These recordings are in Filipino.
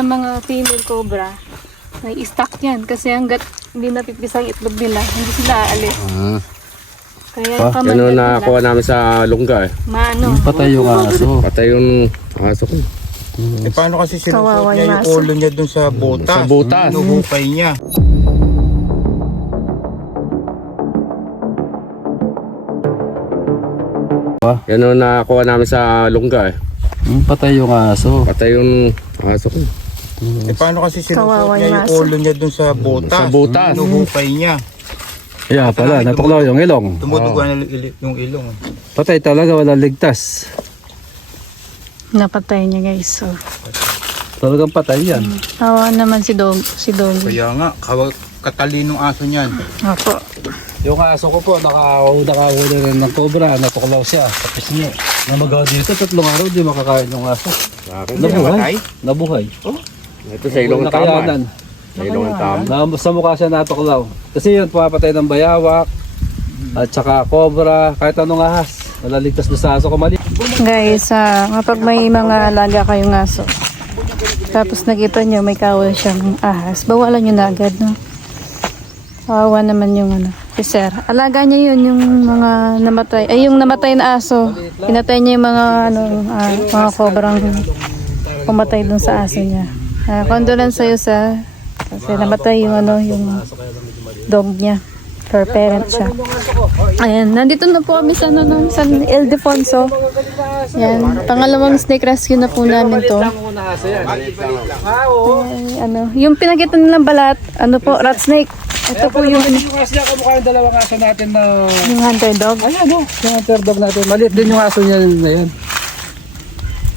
Ang mga female cobra, may stock yan kasi hanggat hindi napipisang itlog nila, hindi sila aalis. Kaya Yan na nakuha namin sa lungga eh. Mano. Patay yung aso. Patay yung aso ko. Eh paano kasi Kawawa sinusot niya yung yung aso. ulo niya dun sa butas? Sa butas. Nuhukay niya. Yan na nakuha namin sa lungga eh. Patay yung aso. Patay yung aso ko. Eh paano kasi Kawawa sinusot niya yung yung aso. ulo niya dun sa butas? Sa butas. Nuhukay niya. Kaya pala, natuklaw yung ilong. Tumutugo na yung ilong. Patay talaga, wala ligtas. Napatay niya guys. So, Talagang patay yan. awa naman si Doggy. Kaya nga, katalinong aso niyan. Opo. Yung aso ko po, nakahuli rin ng cobra, natuklaw siya. Tapos niya, namagaw dito, 3 araw, di makakain yung aso. Nabuhay? Nabuhay. Ito sa ilong ng tama. Nakayanan. Sa ilong ng tama. Sa mukha siya natuklaw. Kasi yun, pumapatay ng bayawak, at saka cobra, kahit anong ahas. Malaligtas doon sa aso ko mali. Guys, kapag may mga alaga kayong aso, tapos nakita nyo may kawal siyang ahas, bawalan nyo na agad, no? Kawawa naman yung si Sir. Alaga niya yun, yung mga namatay, ay yung namatay na aso. Pinatay niya yung mga, mga cobrang pumatay dun sa aso niya. Condolence sa'yo sa, kasi namatay yung yung dog niya. Per parent siya. Ayan, nandito na po kami sa San Ildefonso. Ayan, pangalawang snake rescue na po namin to. Ay, yung pinagitan nilang balat, rat snake. Ito po yung Yung aso niya, kamukha yung dalawang aso natin na... yung hunter dog. Ayan o, yung hunter dog natin. Maliit din yung aso niya na yan.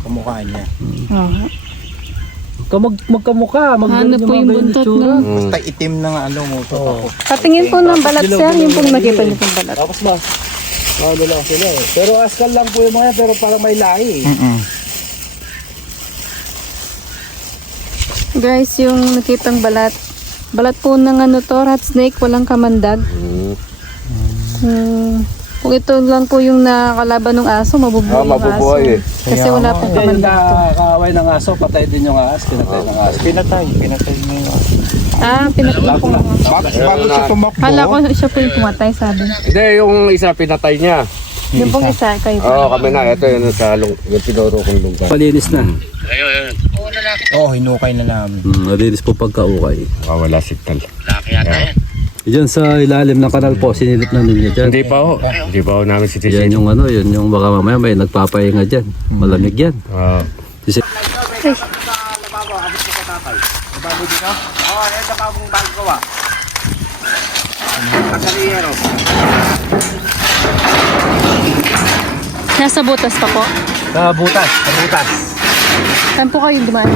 Kamukha niya. Magkamukha. Ano po yung buntot, no? Basta itim na nga mutot ako. Patingin po ng balat, Sir, yung po nakita niyo pong balat. Tapos ba? Ano lang sila eh. Pero askal lang po yung mga yan, pero parang may lahi eh. Guys, yung nakitang balat po ng rat snake, walang kamandag. Kung ito lang po yung nakakalaban ng aso, mabubuhay yung aso. mabubuhay eh. Kasi wala pong Dahil kamandag to. nakakaaway ng aso, patay din yung ahas, pinatay ng aso. Pinatay niya yung aso. Pinatay po. Bago siya tumakbo. Kala ko siya po yung pumatay, sabi. Hindi, yung isa pinatay niya. Yung pong isa, kayo po. Oo, kami na. Ito yun sa yung tinuro kong lungga. Palinis na. Oo, hinukay na namin. Malinis po pagkaukay. Wala signal. Diyan sa ilalim ng kanal po, sinilip na ninyo dyan. Hindi pa ho. Hindi pa ho namin si Tisi. Yan yung yun yung baka mamaya may nagpapahinga dyan. Malamig yan. Nasa butas pa po. Butas. Saan po kayo dumaan?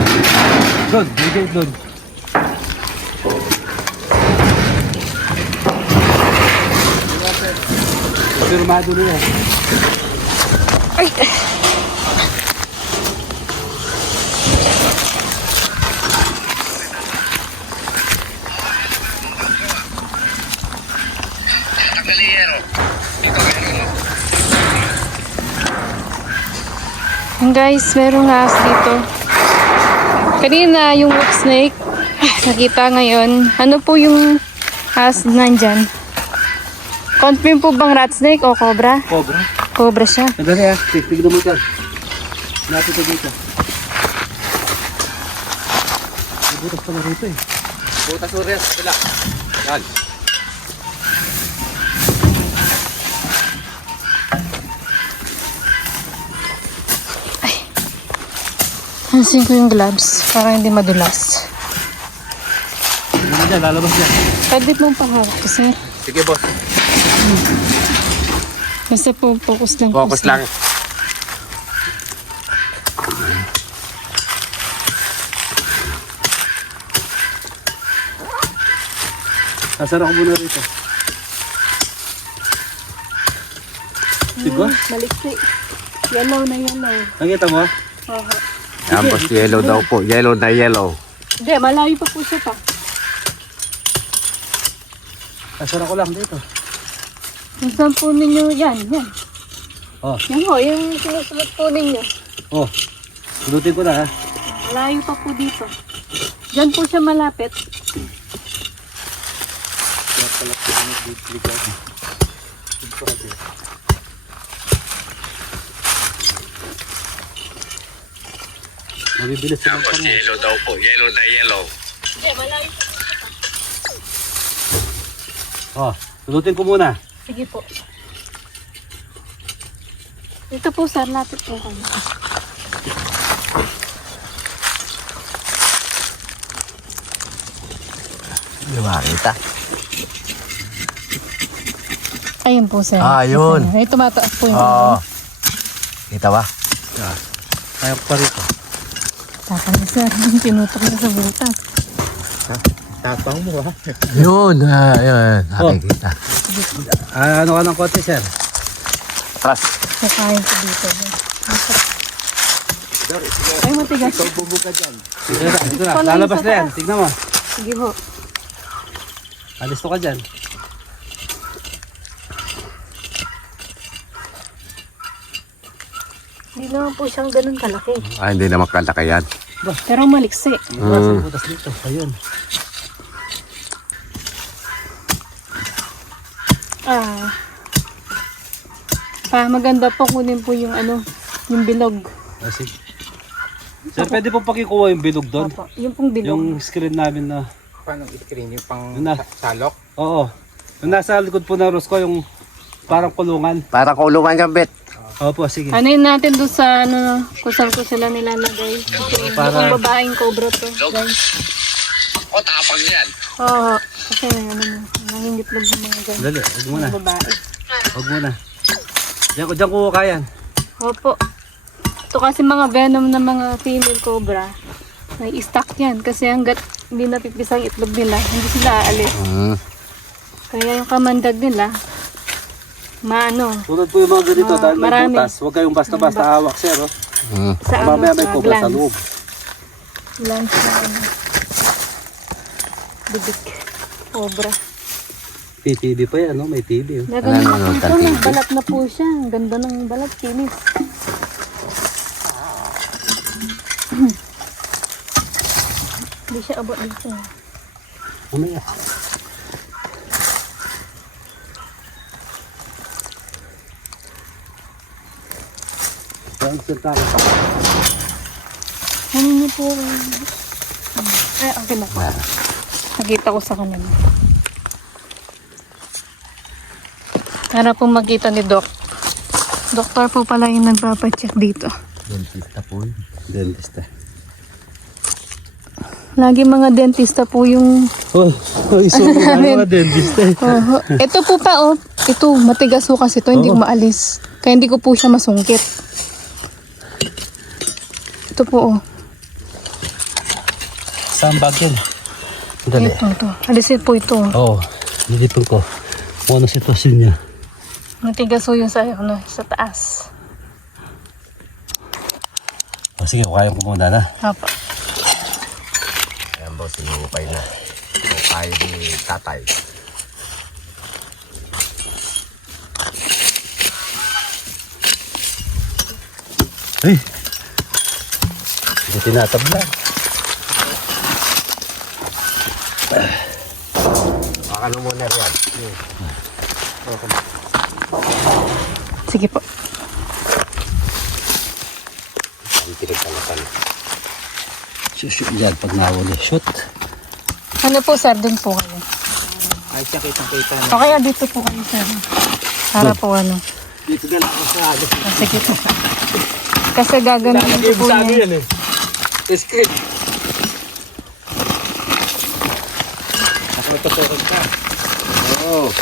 Doon, bigay doon. Firmado na yan. Ay! Guys, merong ahas dito. Kanina yung rock snake, nakita ngayon. Ano po yung ahas nandyan? Confirm po bang rat snake o cobra? Cobra. Cobra siya. Nandali ah, tignan mo dyan. Napit na dito. May butas pala rito eh. Butas o rin. Sila. Yan. Hansin ko yung gloves para hindi madulas. Ano dyan, lalabas dyan. Pwede mong pahawak kasi Sige, boss. basta po focus lang. Focus lang. Sasara ko muna rito. Sigo? Maliksi. Yellow na yellow. Nakita mo? Yan, boss. Yellow daw po. Yellow na yellow. Hindi, malayo pa po siya pa. Sasara ko lang dito. Yung saan po ninyo, yan. Oh. Yan ho, yung sinusunod po ninyo. Oh, sulutin ko na ha. Malayo pa po dito. Diyan po siya malapit. Mabibilis sila pang. Yellow daw po. Yellow na yellow. Hindi, malayo pa. Oh, tulutin ko muna. Sige po. Ito po sir, lapit po kami. Di ba kita? Ayun po sir. Ah, yun. Ay, tumataas po yung Oo. Kita ba? Kaya ko pa rito. tapang ni sir. Pinutok na sa butas. Tapang mo ha. Yun. Yun. Nakikita. Ano ka ng konti, sir? Atras. Kakain ko dito. Ay, matigas. Bubuka dyan. Ito na. Pala Lalabas yung na yan. sa Tignan mo. Sige po. Alis to ka dyan. Hindi naman po siyang ganun kalaki. Ah, hindi naman kalaki yan. Pero maliksi. Iwasan butas dito. Ayun. Maganda po kunin po yung yung bilog. Sige. Sir, pwede po pakikuha yung bilog doon? Opo, yung pong bilog. Yung screen namin na... Paano screen yung pang Yun na. salok? Oo. Yung nasa likod po ng Rosco, yung parang kulungan. Parang kulungan kang bet. Opo, sige. Ano yun natin doon sa kung saan ko sila nilalagay. para- Yung babaeng cobra to, guys. O, tapang yan. Oo. Kasi nangingitlog yung mga guys. Dali, huwag muna. Mga babae. Huwag muna. Diyan ko kayan. Opo. Ito kasi mga venom na mga female cobra. May stock yan. Kasi hanggat hindi napipisang itlog nila, hindi sila aalis. Kaya yung kamandag nila, Tulad po yung mga ganito dahil may marami. butas. Huwag kayong basta-basta hawak, sir. Oh. sa Mamaya may sa cobra sa glands. loob. Glands na bibig. Cobra. PTV pa yan, no? May TV. Oh. Meron Ano, na ito, TV? balat na po siya. Ang ganda ng balat, kinis. Hindi siya abot dito. Mamaya. Ang sentaro. Ano niyo po? Ay, okay na po. Nakita ko sa kanila. Para po makita ni Doc. Doktor po pala yung nagpapacheck dito. Dentista po. Dentista. Lagi mga dentista po yung... Oh, iso mo nga mga dentista. Oh, ito po pa, oh. Ito, matigas po kasi ito, hindi ko maalis. Kaya hindi ko po siya masungkit. Ito po, oh. Saan bag yun? Dali. Ito. Alisin po ito. Oo, nilipin ko. Kung ano sitwasyon niya. Matigas po yung sa taas. O sige, kaya ko muna na. Apa. Ayan boss, sinukay na. Ukay ni tatay. Ay! Hindi tinatabla. Baka mo muna yan. Sige po. Ang pinagkalasan. Shoot yan pag nawala. Shoot. Ano po, sir? Doon po kayo. Ay siya kitang-kita na. O kaya dito po kayo, sir. Para po Dito na lang ako sa ano. Sige po. Kasi gagamitin ko po niya. yan eh. Script. Ako tutukin ka. Oo.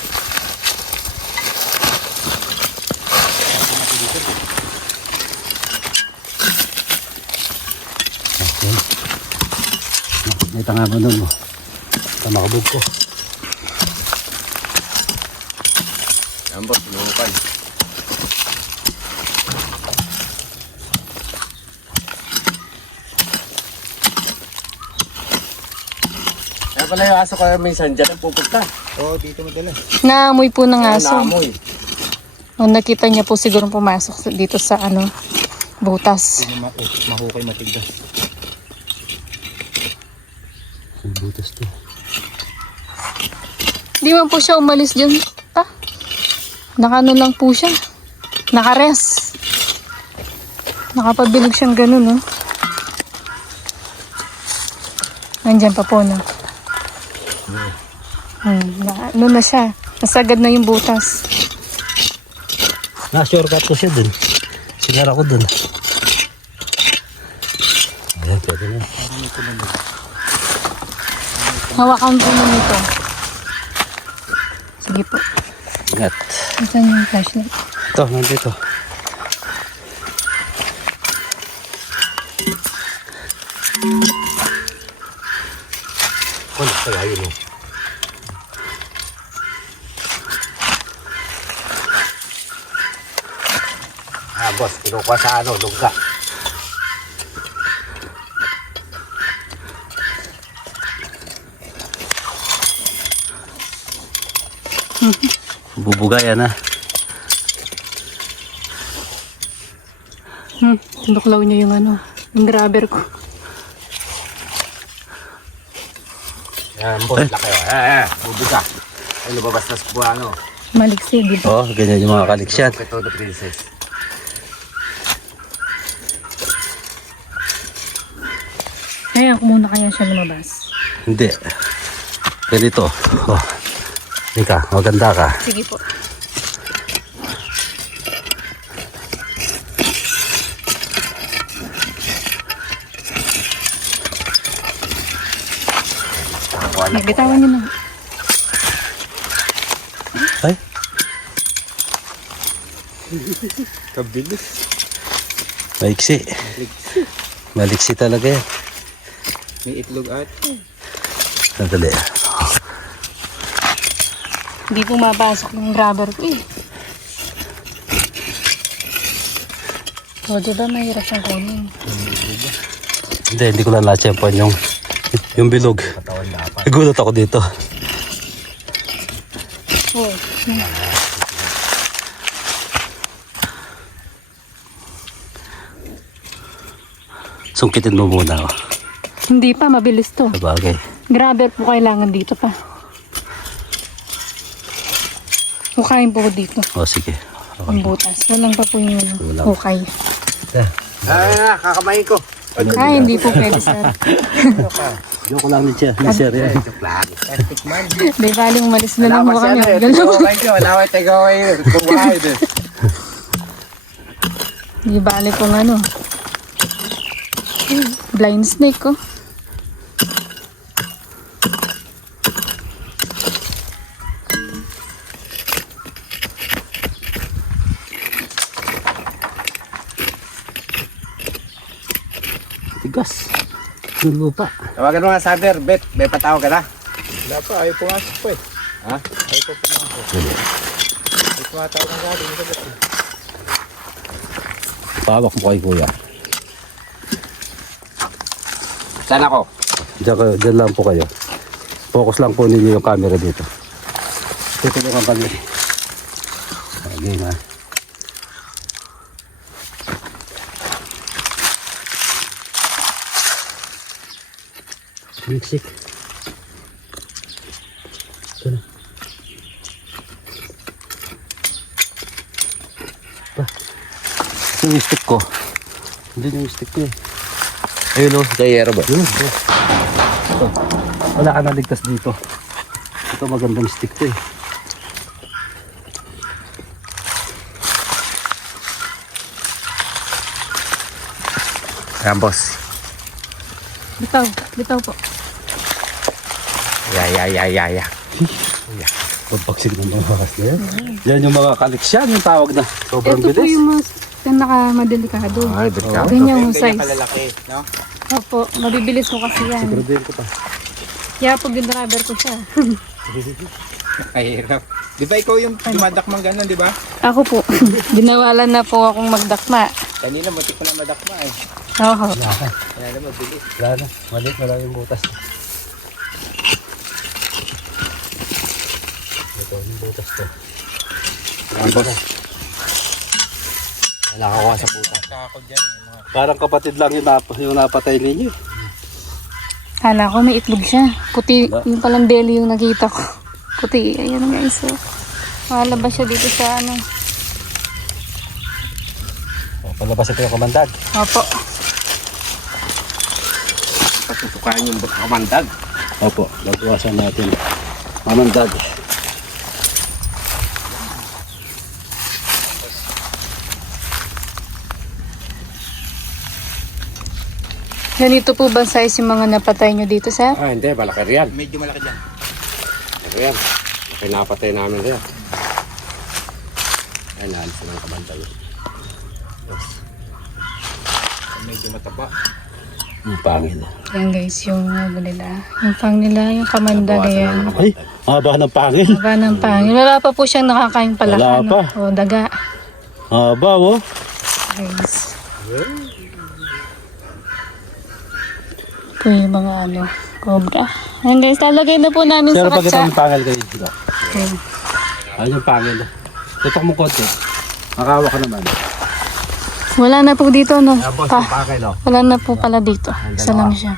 May tanga mo nun mo. Tamakabog ko. Ayan boss, sinukay. Kaya pala yung aso kaya minsan dyan ang pupunta. Oo, dito madala. Naamoy po ng aso. Naamoy. Nung nakita niya po siguro pumasok dito sa butas. Hindi mahukay matigas. May butas to. Di man po siya umalis dyan. Nakano lang po siya. Nakares. Nakapabilog siyang ganun, no? Nandyan pa po, no? Ano na siya. Nasagad na yung butas. Na-shortcut ko siya dun. Sinara ko dun. Ayan, pwede na. Hawakan po na nito. Sige po. Ingat. Saan yung flashlight? Ito, nandito. Wala, kaya yun. Boss, kinukuha sa lungga. Bubugayan na. Duklaw niya yung yung grabber ko. Yan, boss, laki. Bubuga. Ay, lumabas na sa buwano. Maliksi, di ba? Oh, ganyan yung mga kaliksyan. Ito, the princess. Kaya ako muna kaya siya lumabas. Hindi. Ganito. Oh. Ika, maganda ka. Sige po. Bitawan niyo na. Ay, Kabilis. maiksi. Maliksi talaga yan. May itlog at. Sandali. Hindi pumapasok yung grabber ko eh. O, diba mahirap siyang kunin? Hindi ko lang na-champion yung bilog. Nagulat ako dito. Oo. Sungkitin mo muna. Oh. Hindi pa, mabilis to. Sabagay. Grabber po kailangan dito pa. Hukayin po ko dito. O, sige. Ang butas. Walang pa po yung hukay. Kakamayin ko. Ay, hindi po pwede, sir. Joke lang din siya. Sir, yan. Di bali, umalis na lang po kami. Di bali po blind snake ko. Tigas. Yung lupa. Tawagan mo nga saber, Bet. May patawag ka na. Wala pa, ayaw pumasok po eh. Ha? Ayaw po pumasok. Ay tumatawag ang gabi. Pawak mo kay kuya. Saan ako? Diyan lang po kayo. Focus lang po ninyo yung camera dito. Tutulungan kami. Game ha. Miksik. Ito na. Ito yung stick ko. Hindi yung stick ko eh. Ayun o, Jayero ba? Yun, bro. Ito. Wala ka naligtas dito. Ito magandang stick to eh. Ayan, boss. Bitaw po. Ya. Pagpaksig ng mga bakas na yan. Yan yung mga kaliksyan, yung tawag na. Sobrang Ito po bilis. yung mas pinaka-madelikado. Ay, delikado. Ganyan yung size. Kalalaki, no? Opo, mabibilis ko kasi yan. Siguraduhin ko pa. Kaya po ginraber ko siya. Kahirap. Di ba ikaw yung dumadakmang ganun, di ba? Ako po, binawalan na po akong magdakma. Kanina, muntik ko na madakma eh. Oo. Kaya naman, bilis. Wala na. Maliit na lang yung butas. Ito yung butas ko. Ayan, boss. Nakakuha sa puta. Kakod yan eh. Mga... Parang kapatid lang yung napatay ninyo. Kala ko may itlog siya. Puti, yung palang belly yung nakita ko. Puti, ayan guys. So, malabas siya dito sa ano. Palabas ito yung kamandag. Opo. Patutukayan yung kamandag. Opo, babawasan natin. Mamandag. Ganito po ba size yung mga napatay nyo dito, sir? Ah, hindi. Malaki riyan. Medyo malaki dyan. Malaki riyan. Pinapatay namin riyan. Ay, naalis ng kamandag. Medyo mataba. Ang pangil. Yan guys, yung ano nila. Yung pang nila, yung kamanda na yan. Ay, haba ng pangil. Haba ng pangil. Wala pa po siyang nakakain palaka. Wala no? pa. O, daga. Haba, oh. Guys. Ito yung mga ano, cobra. Ayan guys, talagay na po namin Pero sa pag katsa. itong pangil kayo dito. Okay. Ayun yung pangil. Tutok mo konti. Makawa ka naman. Wala na po dito, no? Boss, yung pakay, no? Wala na po pala dito. Isa lang siya.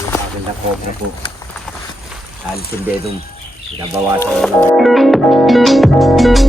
Yung pakay na cobra po. Alis yung bedong. Pinabawasan mo lang.